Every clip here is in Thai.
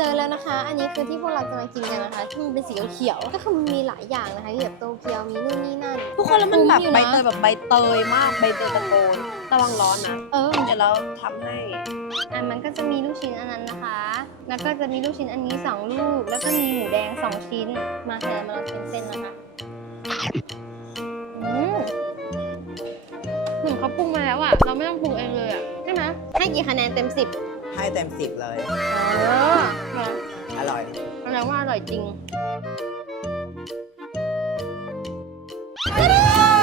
เจอแล้วนะคะ อันนี้คือที่พวกเราจะมากินกันนะคะที่มันเป็นสีเขียวๆก็คือมันมีหลายอย่างนะคะที่แบบโตเกียวมีนู่นนี่นั่นทุกคนแล้วมันแบบคุ้อยู่ใบนะเตยแบบใบเตยมากใบเตยตะโกนระวังร้อนนะเออเดี๋ยวเราทำให้อันมันก็จะมีลูกชิ้นอันนั้นนะคะ แล้วก็จะมีลูกชิ้นอันนี้สองลูก แล้วก็มีหมูแดงสองชิ้น มาเถอะมาลองเป็นเส้นนะคะอืมเหมือนเขาปรุงมาแล้วอะเราไม่ต้องปรุงเองเลยอะใช่ไหมให้กี่คะแนนเต็มสิบให้เต็มสิบเลยเอออ อร่อยจริง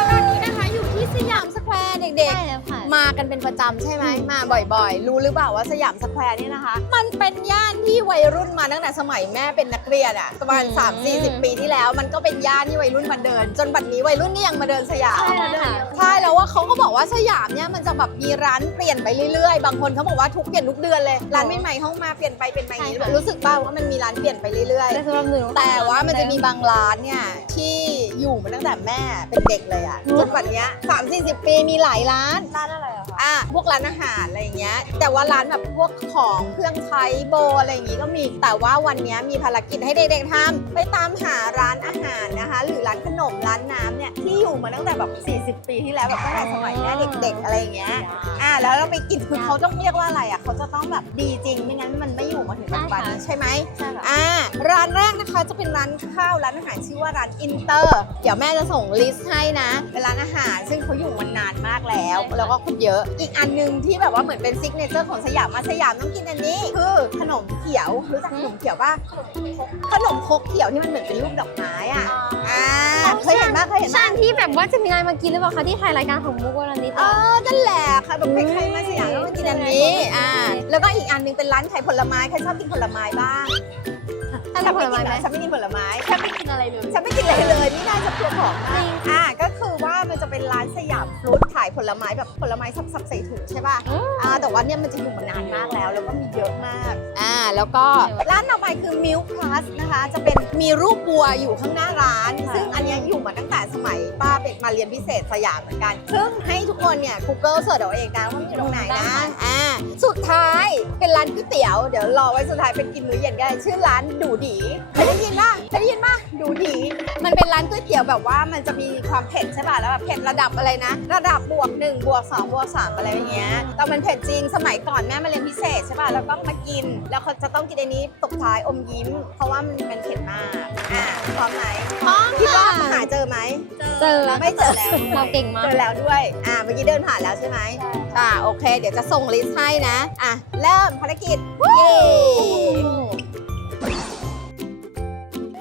ร้านนี้นะคะอยู่ที่สยามสแควร์เด็กใช่แล้วค่ะๆ มากันเป็นประจำใช่ไหมมาบ่อยๆ รู้หรือเปล่าว่าสยามสแควร์นี่นะคะ มันเป็นย่านที่วัยรุ่นมาตั้งแต่สมัยแม่เป็นนักเรียนอะประมาณอืม3 4 0 ปีที่แล้ว มันก็เป็นย่านที่วัยรุ่นมาเดิน จนบัดนี้วัยรุ่นนี่ยังมาเดินสยามใช่แล้วค่ะใช่แล้วว่าเขาก็บอกว่าสยามเนี่ยมันจะแบบมีร้านเปลี่ยนไปเรื่อยๆ บางคนเขาบอกว่าทุกเปลี่ยนทุกเดือนเลยร้านใหม่ๆเข้ามาเปลี่ยนไปเปลี่ยนไปอย่างนี้ใช่ค่ะรู้สึกบ้างว่ามันมีร้านเปลี่ยนไปเรื่อยๆแต่สำหรับหนูแต่ว่ามันจะมีบางร้านเนี่ยที่อยู่มาตั้งแต่แม่เป็นเด็กเลยอะอืมจนวันเนี้ยสามสี่สิบปีมีหลายร้านร้านอะไรอะคะอะพวกร้านอาหารอะไรอย่างเงี้ย แต่ว่าร้านแบบพวกของเครื่องใช้โบอะไรอย่างงี้ก็มี แต่ว่าวันเนี้ยมีภารกิจให้เด็กๆทำไปตามหาร้านอาหารนะคะ หรือร้านขนมร้านน้ำเนี่ยที่อยู่มาตั้งแต่แบบ 40 ปีที่แล้วแบบตั้งแต่สมัยแม่เด็ก ๆ อะไรอย่างเงี้ย อะแล้วเราไปกินคือเขาต้องเรียกว่าอะไรอะเขาจะต้องแบบดีจริงไม่งั้นมันไม่อยู่มาถึงปัจจุบันนี้ใช่ไหมใช่ค่ะ อ่าร้านแรกนะคะจะเป็นร้านข้าวร้านอาหารชื่อว่าร้านอินเตอร์ เดี๋ยวแม่จะส่งลิสต์ให้นะเป็นร้านอาหาร ซึ่งเขาอยู่มานานมากแล้ว แล้วก็คนเยอะ อีกอันหนึงที่แบบว่าเหมือนเป็นซิกเนเจอร์ของสยามมาสยามต้องกินอันนี้ คือขนมเขียวรู้จักขนมเขียวป่ะขนมครกเขียวที่มันเหมือนเป็นรูปดอกไม้อะอ่าเคยเห็นปะเคยเห็นใช่ปะที่แบบว่าจะมีนายมากินหรือเปล่าคะที่ถ่ายรายการของมุกวันนี้เออนั่นแหละค่ะแบบใครๆมาสยามก็มากินอันนี้ อ่า แล้วก็อีกอันหนึงเป็นร้านขายผลไม้ ใครชอบกินผลไม้บ้างถ้าเป็นผลไม้ไหมฉันไม่กินผลไม้ ฉันไม่กินอะไรเลย ฉันไม่กินอะไรเลย นี่น่าจะเพื่อผอมมากอ่า ก็คือว่า มันจะเป็นร้านสยามฟรุตขายผลไม้แบบผลไม้สับๆใส่ถุงใช่ป่ะอ่าแต่ว่าเนี่ยมันจะอยู่มานานมากแล้ว แล้วก็มีเยอะมากอ่าแล้วก็ร้านต่อไปคือ Milk Plus นะคะ จะเป็นมีรูปบัวอยู่ข้างหน้าร้าน ซึ่งอันเนี้ยอยู่มาตั้งแต่สมัยป้าเป็นมาเรียนพิเศษสยามเหมือนกัน ซึ่งให้ทุกคนเนี่ย Google เสิร์ชเอาเองนะว่ามันอยู่ตรงไหนนะอ่าสุดท้ายเป็นร้านก๋วยเตี๋ยวเดี๋ยวรอไว้สุดท้ายเป็นกินมื้อเย็นก็ได้ชื่อร้านดูดีเคยได้ยินป่ะเคยได้ยินป่ะดูดีมัน เป็นร้านก๋วยเตี๋ยวแบบว่ามันจะมีความเผ็ดใช่ป่ะแล้วแบบเผ็ดระดับอะไรนะ ระดับบวก1บวก2บวก3อะไรอย่างเงี้ยแต่มันเผ็ดจริงสมัยก่อนแม่มาเรียนพิเศษใช่ป่ะแล้วต้องมากิน แล้วเขาจะต้องกินอันนี้ตกท้ายอมยิ้ม เพราะว่ามันเป็นเผ็ดมากอะพร้อมไหมพร้อมคิดว่าค่ะหาเจอไหมเจอไม่เจอแล้วเราเก่งมาเจกอแล้วด้วยอะเมื่อกี้เดินผ่านแล้วใช่ไหมอะโอเค เดี๋ยวจะส่งลิสต์ให้นะอะเริ่มภารกิจเย้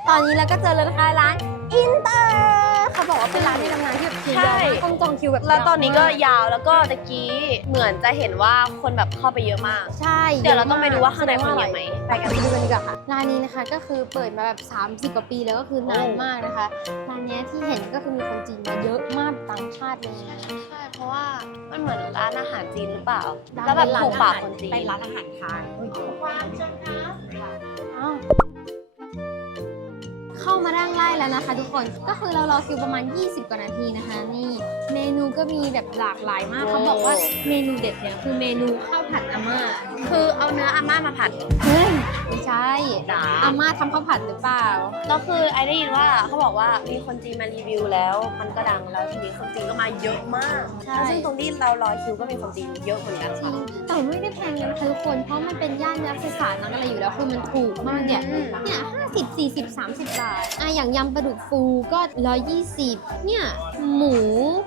ตอนนี้เราก็เจอแล้วนะคะร้าน อินเตอร์เขาบอกว่าเป็นร้านในตำนานที่แบบคิวยาวมากต้องจองคิวแบบแล้วตอนนี้ก็ยาวมายาวแล้วก็ตะกี้เหมือนจะเห็นว่าคนแบบเข้าไปเยอะมาก ใช่เดี๋ยวเราต้องไปดูว่าข้างในคนเยอะไหมไปกันไปดูกันดีกว่าค่ะร้านนี้นะคะก็คือเปิดมาแบบ 30กว่าปีแล้วก็คือนานมากนะคะร้านเนี้ยที่เห็นก็คือมีคนจีนมาเยอะมากต่างชาติเลยนะใช่เพราะว่ามันเหมือนร้านอาหารจีนหรือเปล่าร้านแล้วแบบเป็นร้านถูกปากคนจีนเป็นร้านอาหารไทยอ้าว เข้ามาด้านไล่แล้วนะคะ ทุกคนก็คือเรารอคิวประมาณ 20 กว่านาทีนะคะ นี่ เมนูก็มีแบบหลากหลายมากเขาบอกว่าเมนูเด็ดเนี่ยคือเมนูข้าวผัดอาม่าคือเอาเนื้ออาม่ามาผัด เฮ้ยไม่ใช่จ้าอาม่าทำข้าวผัดหรือเปล่าก็คือไอได้ยินว่าเขาบอกว่ามีคนจีนมารีวิวแล้ว มันก็ดังแล้วทีนี้คนจีนก็มาเยอะมากใช่ ซึ่งตรงที่เรารอคิวก็มีคนจีนเยอะเหมือนกันจริค่ะงแต่ไม่ได้แพงเลยนะคะทุกคน เพราะมันเป็นย่านนักศึกษานักอะไรอยู่แล้วคือมันถูกมากเนี่ยอืม เนี่ยห้า สิบสี่สิบสามสิบบาทอะอย่างยำปลาดุกฟูก็ร้อยยี่สิบเนี่ย หมู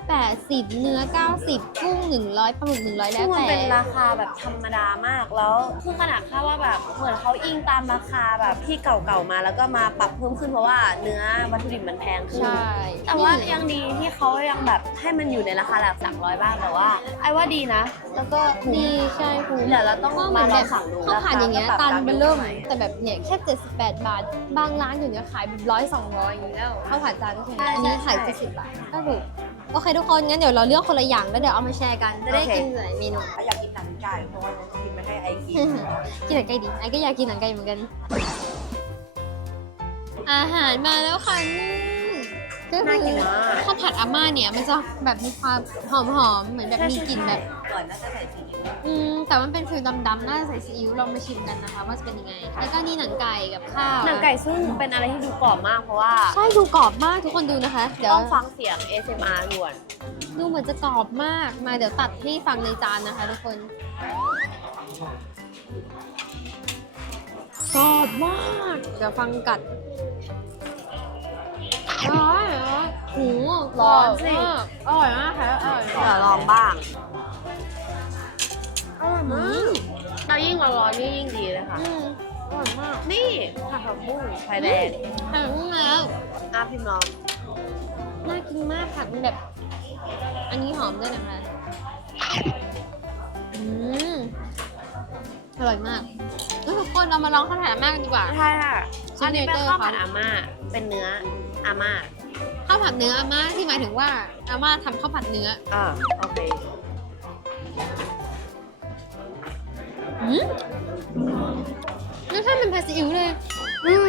แปดสิบเนื้อเก้าสิบกุ้งหนึ่งร้อยปลาหมึกหนึ่งร้อยแล้ซึ่วงมันแต่เป็นราคาแบบธรรมดามากแล้วคือขนาดค่าว่าแบบเหมือนเขาอิงตามราคาแบบที่เก่าๆมา แล้วก็มาปรับเพิ่มขึ้นเพราะว่าเนื้อวัตถุดิบมันแพงขึ้น ใช่ แต่ว่ายังดีที่เขายังแบบให้มันอยู่ในราคาหลักสามร้อยบ้างแต่ว่า ไอ้ว่าดีนะ แล้วก็คุ้มดีใช่คุณเดี๋ยวเราต้องก็เหมืมาอนลแบองบสั่งดูข้าวผัดอย่างเงี้ยรคตันปรับมันเริ่มตาแต่แบบเนี่ยแค่78 บาทบางร้านอยู่เนี่ยขายแบบร้อยสองร้อยอย่างนี้แล้วข้าวผัดจานก็แพงอันนี้ขาย70บาทก็ถูกโอเคทุกคนงั้นเดี๋ยวเราเลือกคนละอย่างแล้วเดี๋ยวเอามาแชร์กันจะได้กินหลายเมนูอยากกินหนังไก่เพราะว่าน้องกินไม่ให้ไอกินกินหนังไก่ดิไอ้ก็อยากกินหนังไก่เหมือนกัน อาหารมาแล้วค่ะนี่ก็น่าคืกินอมากข้าวผัดอาม่าเนี่ยมันจะแบบมีความหอมๆเหมือนแบบมีกลิ่นแบบก่อนน่าจะใส่สีนิดนึง อืมแต่มันเป็นฟิลดำๆน่าจะใส่ซีอิ๊วลองมาชิมกันนะคะว่าจะเป็นยังไง แล้วก็นี่หนังไก่กับข้าวหนังไก่ซึ่งเป็นอะไรที่ดูกรอบมากเพราะว่าใช่ดูกรอบมากทุกคนดูนะคะ เดี๋ยวต้องฟังเสียง ASMR ด่วน ดูเหมือนจะกรอบมากมาเดี๋ยวตัดให้ฟังในจานนะคะทุกคนกรอบมากเดี๋ยวฟังกัดร้อนเหรอหูร้อนสิมากอร่อยมากค่ะอร่อยเดี๋ยวลองบ้าง อร่อยมากแล้วยิ่งร้อนๆนี่ยิ่งดีเลยค่ะ อืมอร่อยมาก นี่ผักผักบุ้งไฟแดงทานกุ้งแล้วอาพิมพ์ลองน่ากินมากค่ะมันแบบ อันนี้หอมด้วยนะคะอืมอร่อยมากแล้วทุกคนเรามาลองข้าวผัดอาม่ากันดีกว่า ใช่ค่ะซิกอันเนนี้เจเป็อนร์ข้าวเขาผัดอาม่า เป็นเนื้ออาม่าข้าวผัดเนื้ออาม่าที่หมายถึงว่าอาม่าทำข้าวผัดเนื้อ อ่าโอเคอืม รสชาติเป็นผัดซีอิ๊วเลยอืม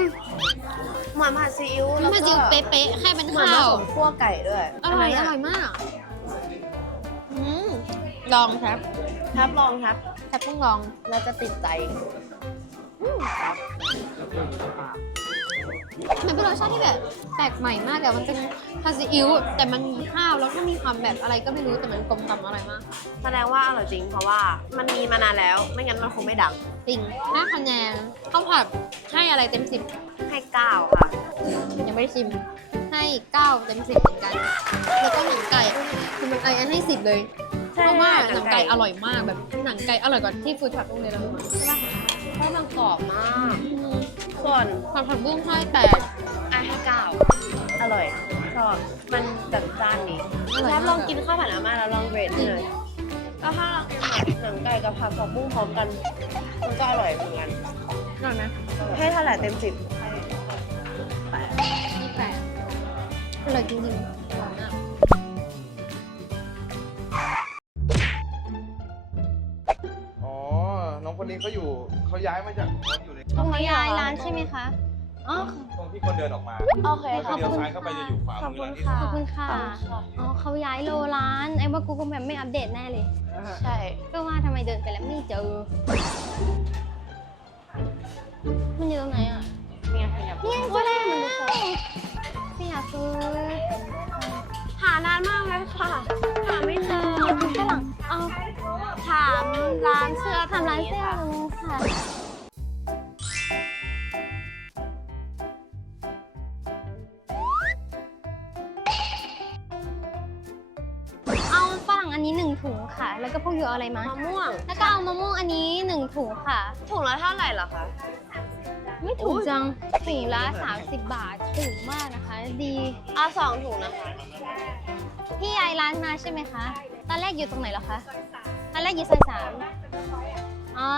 เหมือนผัดซีอิ๊วแล้วผัดก็ซีอิ๊วเป๊ะๆแค่เป็นเหมือนผข้าว สมคั่วไก่ด้วยอร่อยนอนั้นร่อยมากอืมลองครับ ครับลองครับแซ่บต้องลองแล้วจะติดใจมั นเป็นรสชาติที่แบบแปลกใหม่มากอะมันเป็นผัดซีอิ๊วแต่มันมีข้าวแล้วก็มีความแบบอะไรก็ไม่รู้แต่มันกลมกล่อมอร่อยมากแสดงว่าอร่อยจริงเพราะว่ามันมีมานานแล้ว ไม่งั้นมันคงไม่ดัง จริงห้าคะแนนข้าวผัดให้อะไรเต็มสิบให้เก้าค่ะ ยังไม่ได้ชิม ให้เก้าเต็มสิบเหมือนกัน แล้วก็หนังไก่คือมันไออันให้สิบเลยเพราะว่าหนังไก่อร่อยมากแบบหนังไก่อร่อยกว่าที่ฟูดทรัคโรงเรียนเราใช่ปะเพราะมันกรอบมาก อืม ส่วนผัดผักบุ้งให้แปดอะให้เก้าอร่อยชอบมันจัดจ้านดีอร่อยแล้วมากลองกินข้าวผัดอาม่าแล้วลองเรทให้หน่อยก็ถ้าเรากินแบบหนังไก่กับผัดผักบุ้งพร้อมกัน มันก็อร่อยเหมือนกันอร่อยไหมให้เท่าไหร่เต็มสิบมีแปดอร่อยจริงๆอร่อยมากอ๋อ น้องคนนี้เขาอยู่เขาย้ายมาจากเขาอยู่ใน ตรงนี้ย้ายร้านใช่ไหมคะ อ๋อ ตรงที่คนเดินออกมาโอเคถ้าขอบเลี้ยวคุณซ้ายเข้าไปจะอยู่ขวาขอบมือคุณร้านที่ค่ะขอบคุณค่ะขอบคุณค่ะ อ๋อเขาย้ายโลร้าน ไอ้ว่ากูก็แบบไม่อัปเดตแน่เลย ใช่ ก็ว่าทำไมเดินไปแล้วไม่เจอ มันอยู่ตรงไหนอะ เนี่ยขยับนี่ไงเจอแล้วไม่อยากซื้อหานานมากเลยค่ะ หาไม่เจอฝรั่งเอาถามร้านเสื้อทำร้านเสื้อค่ะ ยูเอาอะไรมามะม่วง แล้วก็เอามะม่วงอันนี้หนึ่งถุงค่ะ ถุงละเท่าไหร่เหรอคะไม่ถูกจังถุงละ30 บาทถูกมากนะคะ ดีเอาสองถุงนะคะ พี่ยายร้านมาใช่ไหมคะตอนแรกอยู่ตรงไหนเหรอคะตอนแรกอยู่ซอยสามอ๋อ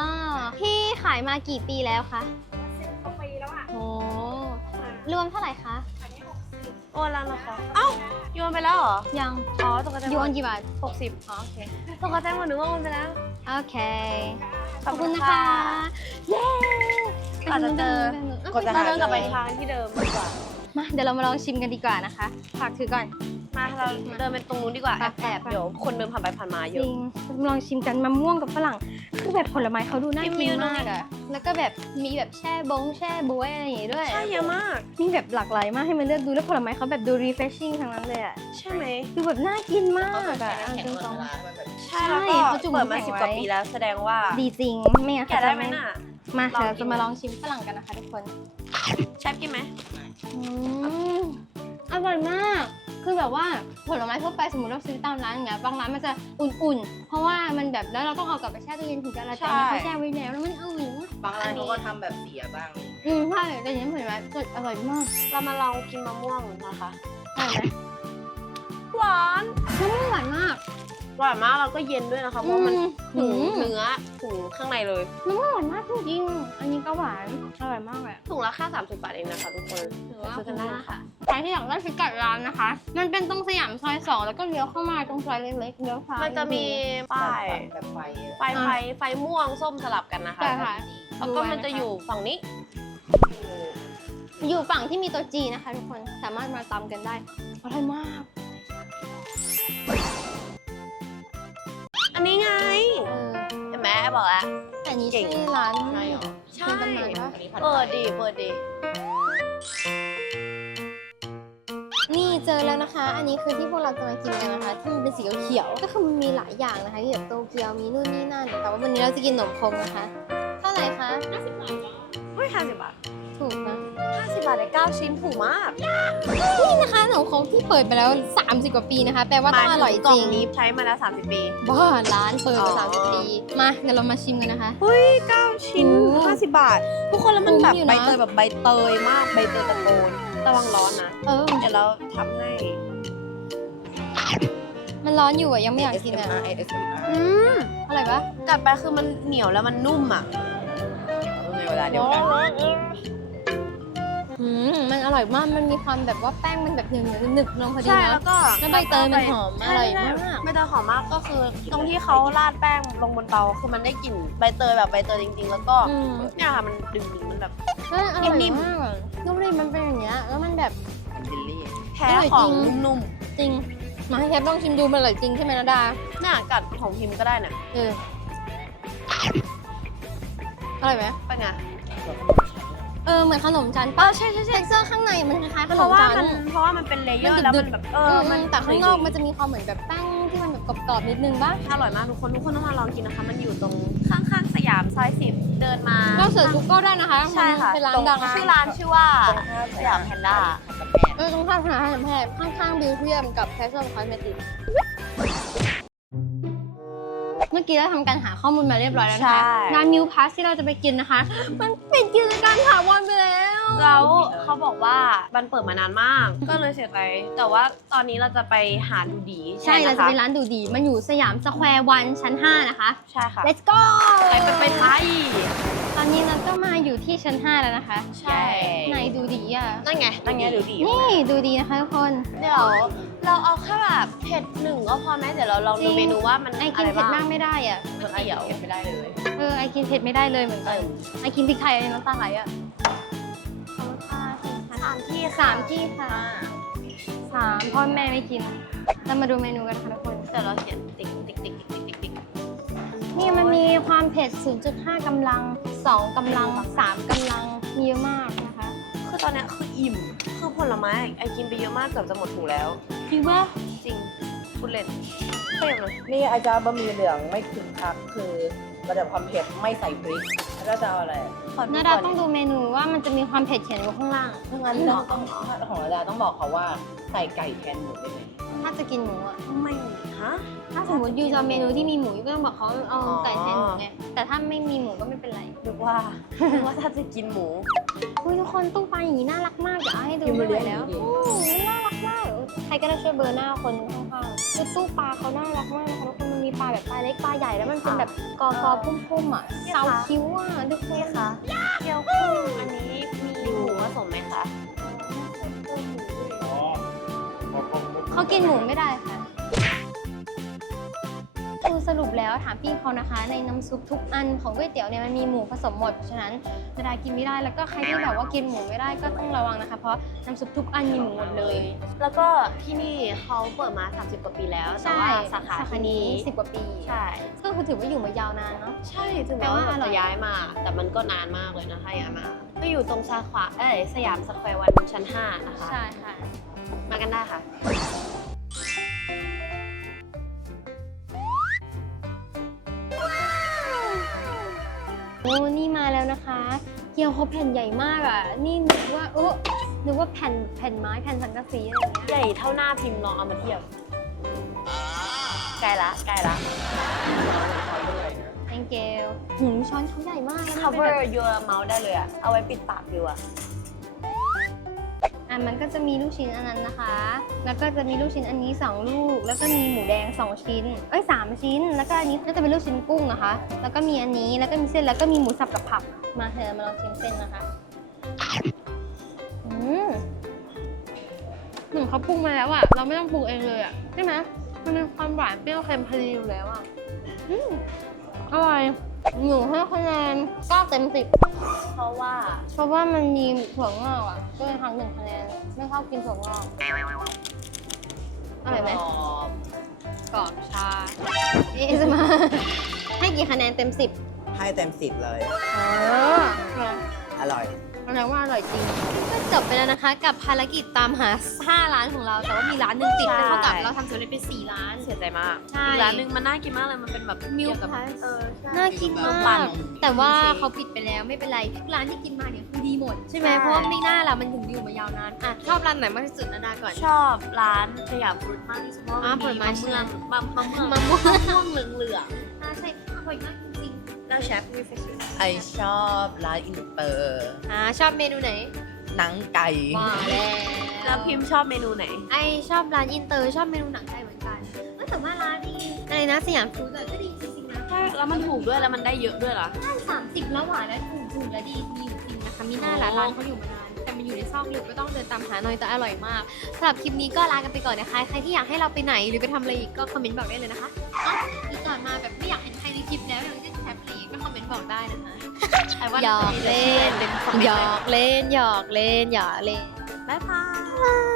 พี่ขายมากี่ปีแล้วคะสิบกว่าปีแล้วอะโอ้รวมเท่าไหร่คะ โอนแล้วนะคะเอ้าโยนไปแล้วเหรอ ยังอ๋อตกใจโยนกี่บาทหกสิบอ๋อโอเคตกใจหมดนึกว่าโอนไปแล้ว โอเคขขออบบคุคุณณนะค่ะคะ เย้อาจจะเจอกดจะเราหาเดินกลับไปเลยทางที่เดิมดีกว่า มาเดี๋ยวเรามาลองชิมกันดีกว่านะคะฝากถือก่อน มาเราเดินไปตรงนู้นดีกว่าไปแอบแอบไปเดี๋ยวคนเดินผ่านไปผ่านมาเยจอะริงมาลองชิมกันมะม่วงกับฝรั่ง คือแบบผลไม้เขาดูน่ากิกินมินวหน่อยมากอะ แล้วก็แบบมีแบบแช่บงแช่บวยอะไรอย่างงี้ด้วย ใช่เยอะมาก มีแบบหลากหลายมากให้มันเลือกดูแล้วผลไม้เขาแบบดู refreshing ทั้งนั้นเลยอะใช่ไหมดูแบบน่ากินมากอะเอาตรงใช่แล้วก็เขาจุ่มเปิดมาแข็งสิบไว้ กว่าปีแล้วแสดงว่าๆดีจริง ไม่งั้นอยากได้ไหมน่ะ มาลองเดี๋ยวเรากิจะนมาลองชิมฝรั่งกันนะคะทุกคน แชฟกินไหม อืมอร่อยมาก คือแบบว่าผลไม้ทั่วไปสมมติเราซื้อตามร้านอย่างเงี้ยบางร้านมันจะอุ่นๆ เพราะว่ามันแบบแล้วเราต้องเอากลับไปแช่ตู้เย็นถึงจะอร่อยแต่อันนี้เขาแช่ไว้แล้วแล้วมันอร่อยมากบางร้านเขาก็ทำแบบเสียบ้าง อืมใช่แต่อันนี้ผลไม้สดอร่อยมากเรามาลองกินมะม่วงนะคะอร่อยไหมหวานมะม่วงหวานมาก หวานมากแล้วก็เย็นด้วยนะคะเพราะมันอืถึงมเนื้อถึงข้างในเลยมะม่วงหวานมากจริงๆอันนี้ก็หวานอร่อยมากเลยถุงละแค่30 บาทเองนะคะทุกคนถือว่าซื้อกันได้ค่ะใครที่อยากได้พิกัดร้านนะคะ มันเป็นตรงสยามซอยสองแล้วก็เลี้ยวเข้ามาตรงซอยเล็กๆเลี้ยวซ้ายมันจะมีป้ายแบบไฟไฟไฟไฟม่วงส้มสลับกันนะคะใช่ค่ะแล้วก็มันจะอยู่ฝั่งนี้ อยู่ฝั่งที่มีตัวจีนะคะทุกคนสามารถมาตามกันได้อร่อยมาก อันนี้ไงเออบอกแล้ว แต่อันนี้เก่ใช่งร้านใช่เหรอใช่ เป็นตำนานปะอันนี้ผัดเปิดไทยดีเปิดดี นี่เจอแล้วนะคะ อันนี้คือที่พวกเราจะมากินกันนะคะที่มันเป็นสีเขียวๆก็คือมันมีหลายอย่างนะคะที่แบบโตเกียวมีนู่นนี่นั่น แต่ว่าวันนี้เราจะกินขนมคงนะคะ เท่าไหร่คะเฮ้ยห้าสิบบาท ถูกนะ ห้าสิบบาทได้เก้าชิ้นถูกมากนี่นะคะขนมคงที่เปิดไปแล้ว 30 กว่าปีนะคะ แปลว่าต้องอร่อยกจล่อริงงนี้ใช้มาแล้ว 30 ปี บ้าร้านเปิดอ๋มาอ30 ปี มาเดี๋ยวเรามาชิมกันนะคะ เฮ้ยเก้าชิ้น โอ้ห้าสิบบาท ทุกคนแล้วมันคุ้มแบบอยู่นะ ใบเตยแบบใบเตยมากใบเตยตะโกนระวังร้อนนะ เออ เดี๋ยวเราทำให้ มันร้อนอยู่อะยังไม่อยากกินอะ ASMR ASMR อืมอร่อยปะกัดไปคือมันเหนียวแล้วมันนุ่มอะ ในเวลาเดียวกันอื มมันอร่อยมาก มันมีความแบบว่าแป้งมันแบบเหนียวเหนียวๆหนึบๆลงพอดีใช่นะแล้วก็แล้วใบเตยมันหอมอร่อยมากใช่ใบเตยหอมมากก็คือ ตรงที่เขาราดแป้งลงบนเตาคือมันได้กลิ่นใบเตยแบบใบเตยจริงๆ แล้วก็อืม เนี่ยค่ะมันดึงๆมันแบบ เอออร่อยนิ่มๆมากอะนุ่มเลยมันเป็นอย่างเงี้ย แล้วมันแบบเป็นบิลลี่แพ้อร่อยของจริงนุ่มจริง มาให้แคปต้องชิมดูมันอร่อยจริงใช่ไหมนะดาๆเนี่ยกัดของพิมพ์ก็ได้เนี่ยเออ อร่อยไหมเป็นไงเออเหมือนขนมชั้นป้าใช่ใช่ใช่เซอร์ข้างในมันคล้ายๆขเพนราะมว่าชั้นมันเพราะว่ามันเป็นเลเยอมันร์แล้วดึมักๆนแบบเอเอออมันแต่ข้างนอกมันจะมีความเหมือนแบบแป้งที่มันแบบกรอบๆนิดนึงป่ะอร่อยมากทุกคนทุกคนต้องมาลองกินนะคะ มันอยู่ตรงข้างๆสยามซอยสิบเดินมาก็เสิร์ชกูเกิลได้นะคะใช่ค่ะมันเป็นร้านตรงดังชื่อร้านชื่อว่าตรงข้ามสยามแพนด้ากับแม่เออตรงข้ามธนาคารแพทย์ข้างๆบิวเทียมกับแคชชวลคอสเมติก เมื่อกี้เราทำการหาข้อมูลมาเรียบร้อยแล้วนะคะร้านมิวพาสที่เราจะไปกินนะคะ มันปิดกิจการถาวรไปแล้ว แล้วเขาบอกว่ามันเปิดมานานมาก ก็เลยเสียใจแต่ว่าตอนนี้เราจะไปหาดูดีใช่เรานคจะไปร้านดูดี มันอยู่สยามสแควร์วันชั้น 5 นะคะ ใช่ค่ะ let's go ไปไปไปไทยตอนนี้เราก็มาอยู่ที่ชั้น 5 แล้วนะคะ ใช่ไหนดูดีอะ นั่นไงนั่นไงดูดีนี่ดูดีนะคะทุกคน เดี๋ยว เราเอาแค่แบบเผ็ดหนึ่งก็พอไหมเดี๋ยวเราลองจริดูง เมนูว่ามันไอกิอะนไรเผ็ดบ้างมากไม่ได้อะส่วนไอเดียวไม่ได้เลยเออไอกินเผ็ดไม่ได้เลยเหมือนกัน ไอกินพริกไทยน้ำตาไหลอะขอบคุณค่ะสามที่สามที่ค่ะสามพ่อแม่ไม่กินเรามาดูเมนูกันนะคะทุกคน เดี๋ยวเราเขียนติ๊กติ๊กติ๊กติ๊กติ๊กติ๊กนี่มันมีความเผ็ด 0.5 กำลัง 2 กำลัง 3 กำลัง มีเยอะมากนะคะ คือตอนเนี้ยคืออิ่ม คือผลไม้ไอกินไปเยอะมากเกือบจะหมดถุงแล้ว จริงปะจริงพูดเล่นเปรี้ยวเลยนี่อาจารย์บะหมี่เหลืองไม่คึกคักคือระดับความเผ็ดไม่ใส่พริกแล้วก็จะเอาอะไรขอดูนาก่ดาอนต้องดูเมนูว่ามันจะมีความเผ็ดเขียนอยู่ข้างล่าง ถ้างั้นเราต้องของระดาต้องบอกเขาว่าใส่ไก่แทนหมูได้ไหมถ้าจะกินหมูอะไม่ฮะถ้าสมมติยูจะเอาเมนูที่มีหมูยูก็ต้องบอกเขาเอาอ๋อไก่แทนหมูไงแต่ถ้าไม่มีหมูก็ไม่เป็นไรนึกว่านึกว่าถ้าจะกินหมูคุยทุกคนตู้ปลาอย่างนี้น่ารักมากเดี๋ยวเอาให้ดูไม่ไหวแล้วอืมมันน่ารักมาก ใครก็ได้ช่วยเบลอร์หน้าคนข้างๆคือตู้ปลาเขาน่ารักมากนะคะทุกคนมันมีปลาแบบปลาเล็กปลาใหญ่แล้วมันเป็นแบบกอกอพุ่มๆอะเซาคิ้วอะทุกคนนี่ค่ะเกี๊ยวกุ้งอันนี้มีหมูผสมไหมคะเขากินหมูไม่ได้ค่ะคือ สรุปแล้วถามพี่เขานะคะ ในน้ำซุปทุกอันของก๋วยเตี๋ยวเนี่ยมันมีหมูผสมหมดเพราะฉะนั้นนาดากินไม่ได้แล้วก็ใครที่แบบว่ากินหมูไม่ได้ก็ต้องระวังนะคะ เพราะน้ำซุปทุกอันมีหมูหมดเลย แล้วก็ที่นี่เขาเปิดมา 30 กว่าปีแล้วแต่ใช่ว่าสาขาสาขาที่นี้นี้สิบกว่าปีใช่ก็คือถือว่าอยู่มายาวนานเนาะ ใช่ถึงแปลแม้ว่าว่าอร่อยจะย้ายมา แต่มันก็นานมากเลยนะคะย้ายมาก็อยู่ตรงสาขาเอ้ยสยามสแควร์วันชั้น5นะคะ ใช่ค่ะ มากันได้ค่ะ โอ้นี่มาแล้วนะคะ เกี๊ยวเขาแผ่นใหญ่มากอะ นี่นึกว่าเออนึกว่าแผ่นแผ่นไม้แผ่นสังกะสีอะไรอย่างเงี้ยใหญ่เท่าหน้าพิมพ์ลองเอามาเทียบใกล้ละใกล้ละ thank you หืมช้อนเขาใหญ่มากแล้วมันเป็น cover แบบ your mouth ได้เลยอะเอาไว้ปิดปากอยู่อะ อะมันก็จะมีลูกชิ้นอันนั้นนะคะ แล้วก็จะมีลูกชิ้นอันนี้ 2 ลูก แล้วก็มีหมูแดง 2 ชิ้น เอ้ย3ชิ้น แล้วก็อันนี้ก็จะเป็นลูกชิ้นกุ้งนะคะ แล้วก็มีอันนี้ แล้วก็มีเส้น แล้วก็มีหมูสับกับผัก มาเธอมาลองชิมเส้นนะคะ อืมเหมือนเขาปรุงมาแล้วอะเราไม่ต้องปรุงเองเลยอะใช่ไหมมันมีความหวานเปรี้ยวเค็มพอดีอยู่แล้วอะอืมอร่อยหนูให้คะแนน เต็ม10เพราะว่า เพราะว่ามันมีถั่วงอกอะก็เลยทำหนึ่งคะแนนไม่ชอบกินถั่วงอกอร่อยไหมกรอบกรอบชาเอะสมาให้กี่คะแนนเต็ม10ให้เต็มสิบเลยอ๋ออร่อย แสดงว่าอร่อยจริง ก็จบไปแล้วนะคะ กับภารกิจตามหา 5 ร้านของเรา แต่ว่ามีร้านหนึ่งติดใช่ก็เท่ากับเราทำสำเร็จไป4ร้าน เสียใจมากใช่ อีกร้านหนึงมันน่ากินมากเลยมันเป็นแบบมิลเกี่ยวกับ พาสเออใช่ น่ากินมัมานกแต่ว่าเขาปิดไปแล้วไม่เป็นไรทุกร้านที่กินมาเนี่ยคือดีหมดใช่ไหมใช่ เพราะว่าไม่น่าล่ะมันถึงอยู่มายาวนานอะชอบร้านไหนมากที่สุดนาดาก่อน ชอบร้านขยะฟรุตมากที่สุดเพราะว่าอ่ามันผลไม้มีมะใช่ม่วไหมงมะมะม่วงมะม่วงมะม่วงเหลืองอ่าใช่อร่อยมากจริงๆ แล้วเชฟมีเฟชชั่น ไอชอบร้านอินเตอร์ๆอ่าชอบเมนูไหนหนังไก่ว่าแล้วแล้วพิมพ์ชอบเมนูไหน ไอชอบร้านอินเตอร์ชอบเมนูหนังไทยเหมือนกันเอ้ยแต่ว่าร้านนี้อะไรนะสยามฟู้ดอะก็ดีจริงๆนะใช่แล้วมันถูกด้วยแล้วมันได้เยอะด้วยเหรอสามสิบแล้วหวานและถูกถูกและดีดีจริงๆนะคะมีหน้าร้านร้านเขาอยู่มานานแต่มันอยู่ในซอกหลืบก็ต้องเดินตามหาหน่อยแต่อร่อยมากสำหรับคลิปนี้ก็ลากันไปก่อนนะคะใครที่อยากให้เราไปไหนหรือไปทำอะไรอีกก็คอมเมนต์บอกได้เลยนะคะอ๋อหรือก่อนมาแบบไม่อยากเห็นใครในคลิปแล้วอยาก ก็คอมเมนต์บอกได้นะคะไอ้ว่าหยอกเล่น เป็นคอมเมนต์หยอกเล่นหยอกเล่นหยอกเล่น บ๊ายบาย